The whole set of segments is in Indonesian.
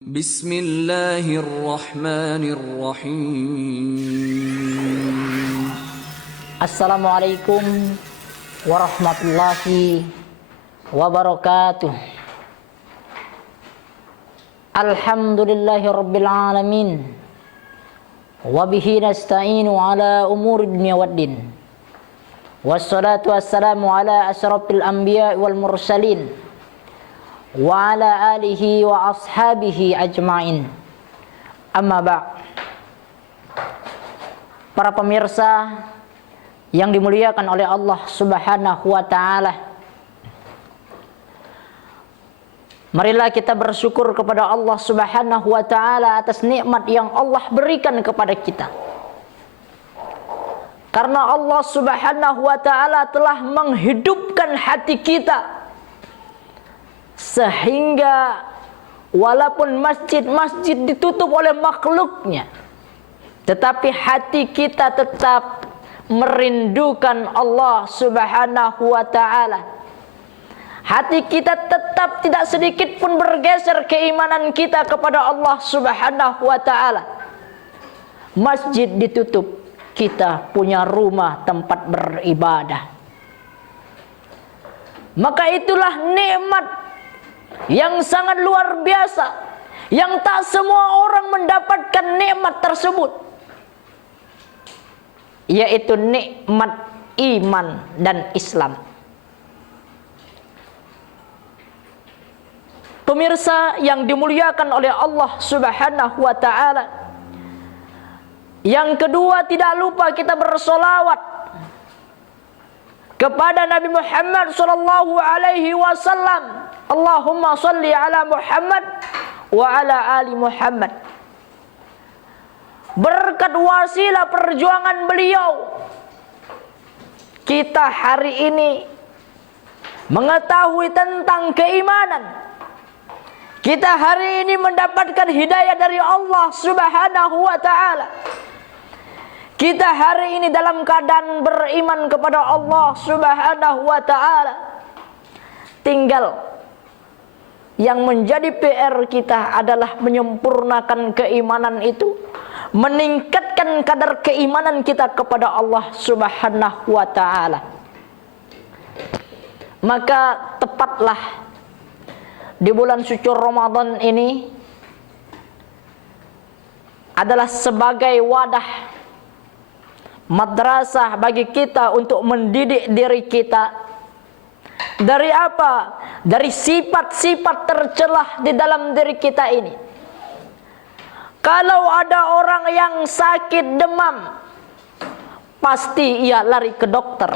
Bismillahirrahmanirrahim. Assalamualaikum warahmatullahi wabarakatuh. Alhamdulillahi rabbil alamin. Wabihi nasta'inu ala umuri dunya waddin. Wassalatu wassalamu ala asyrafil anbiya wal mursalin. Wa ala alihi wa ashabihi ajma'in. Amma ba'. Para pemirsa yang dimuliakan oleh Allah Subhanahu wa taala, marilah kita bersyukur kepada Allah Subhanahu wa taala atas nikmat yang Allah berikan kepada kita. Karena Allah Subhanahu wa taala telah menghidupkan hati kita, sehingga walaupun masjid-masjid ditutup oleh makhluknya, tetapi hati kita tetap merindukan Allah Subhanahu wa taala. Hati kita tetap tidak sedikit pun bergeser keimanan kita kepada Allah Subhanahu wa taala. Masjid ditutup, kita punya rumah tempat beribadah. Maka itulah nikmat yang sangat luar biasa, yang tak semua orang mendapatkan nikmat tersebut, yaitu nikmat iman dan Islam. Pemirsa yang dimuliakan oleh Allah Subhanahu wa taala, yang kedua, tidak lupa kita bersolawat kepada Nabi Muhammad sallallahu alaihi wasallam. Allahumma salli ala Muhammad wa ala ali Muhammad. Berkat wasilah perjuangan beliau, kita hari ini mengetahui tentang keimanan. Kita hari ini mendapatkan hidayah dari Allah Subhanahu wa taala. Kita hari ini dalam keadaan beriman kepada Allah Subhanahu wa taala. Tinggal yang menjadi PR kita adalah menyempurnakan keimanan itu, meningkatkan kadar keimanan kita kepada Allah Subhanahu wa taala. Maka tepatlah di bulan suci Ramadan ini adalah sebagai wadah madrasah bagi kita untuk mendidik diri kita. Dari apa? Dari sifat-sifat tercelah di dalam diri kita ini. Kalau ada orang yang sakit demam, pasti ia lari ke dokter.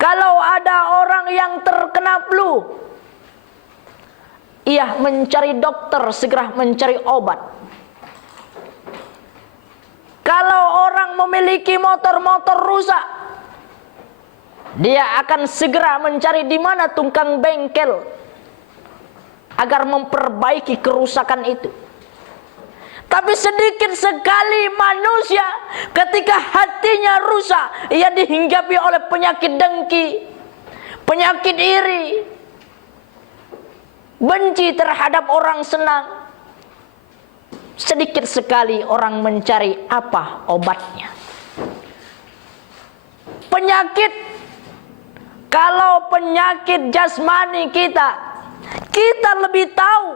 Kalau ada orang yang terkena flu, ia mencari dokter, segera mencari obat. Kalau orang memiliki motor rusak, dia akan segera mencari di mana tukang bengkel agar memperbaiki kerusakan itu. Tapi sedikit sekali manusia ketika hatinya rusak, ia dihinggapi oleh penyakit dengki, penyakit iri, benci terhadap orang senang. Sedikit sekali orang mencari apa obatnya. Penyakit, kalau penyakit jasmani kita lebih tahu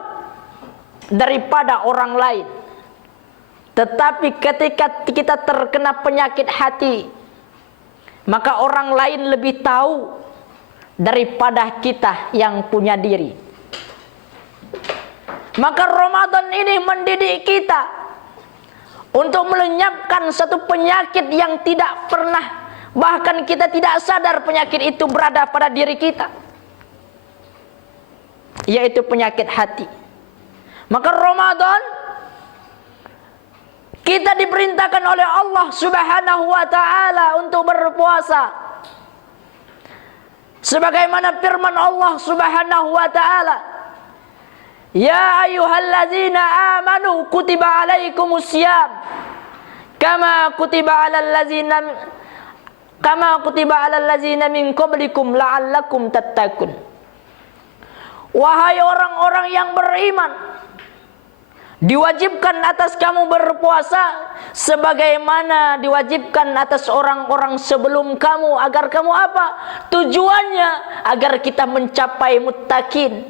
daripada orang lain. Tetapi ketika kita terkena penyakit hati, maka orang lain lebih tahu daripada kita yang punya diri. Maka Ramadan ini mendidik kita untuk melenyapkan satu penyakit yang tidak pernah, bahkan kita tidak sadar penyakit itu berada pada diri kita, yaitu penyakit hati. Maka Ramadan kita diperintahkan oleh Allah Subhanahu wa taala untuk berpuasa. Sebagaimana firman Allah Subhanahu wa taala, "Ya ayyuhallazina amanu kutiba alaikumus syiyam kama kutiba alal ladzina min qablikum la'allakum tattaqun." Wahai orang-orang yang beriman, diwajibkan atas kamu berpuasa sebagaimana diwajibkan atas orang-orang sebelum kamu. Agar kamu apa? Tujuannya agar kita mencapai muttaqin,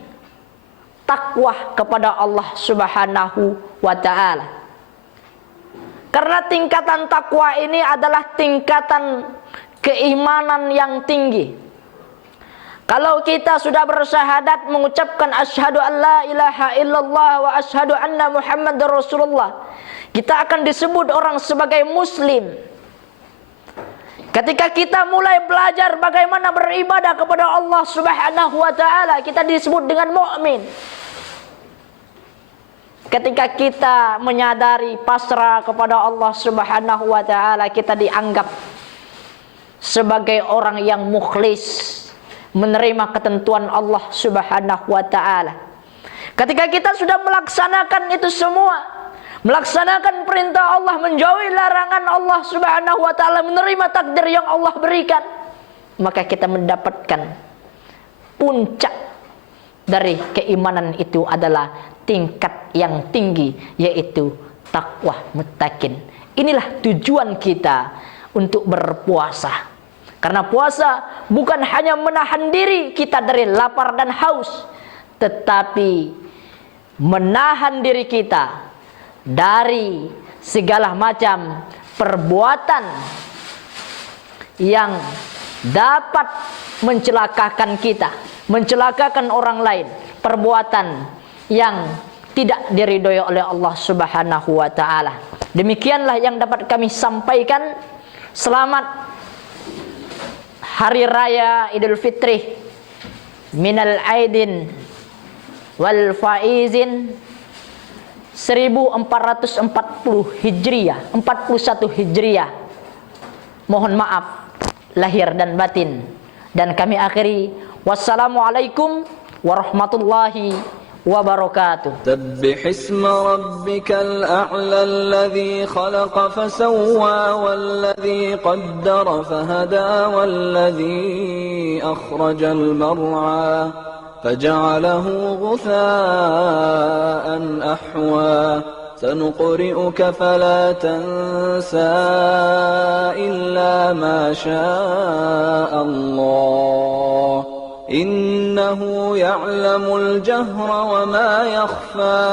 takwa kepada Allah Subhanahu wa ta'ala. Karena tingkatan takwa ini adalah tingkatan keimanan yang tinggi. Kalau kita sudah bersyahadat mengucapkan asyhadu an la ilaha illallah wa asyhadu anna muhammadar rasulullah, kita akan disebut orang sebagai muslim. Ketika kita mulai belajar bagaimana beribadah kepada Allah Subhanahu wa ta'ala, kita disebut dengan mukmin. Ketika kita menyadari pasrah kepada Allah Subhanahu wa ta'ala, kita dianggap sebagai orang yang mukhlis, menerima ketentuan Allah Subhanahu wa ta'ala. Ketika kita sudah melaksanakan itu semua, melaksanakan perintah Allah, menjauhi larangan Allah Subhanahu wa ta'ala, menerima takdir yang Allah berikan, maka kita mendapatkan puncak dari keimanan itu adalah tingkat yang tinggi, yaitu takwa muttaqin. Inilah tujuan kita untuk berpuasa. Karena puasa bukan hanya menahan diri kita dari lapar dan haus, tetapi menahan diri kita dari segala macam perbuatan yang dapat mencelakakan kita, mencelakakan orang lain, perbuatan yang tidak diridhoi oleh Allah Subhanahu wa ta'ala. Demikianlah yang dapat kami sampaikan. Selamat Hari Raya Idul Fitri minal aidin wal faizin 1440 Hijriah, 41 Hijriah. Mohon maaf lahir dan batin. Dan kami akhiri, wassalamualaikum warahmatullahi wabarakatuh. سبح اسم ربك الأعلى الذي خلق فسوى والذي قدر فهدى والذي أخرج المرعى فجعله غثاء أحوى سنقرئك فلا تنسى إلا ما شاء الله إنه يعلم الجهر وما يخفى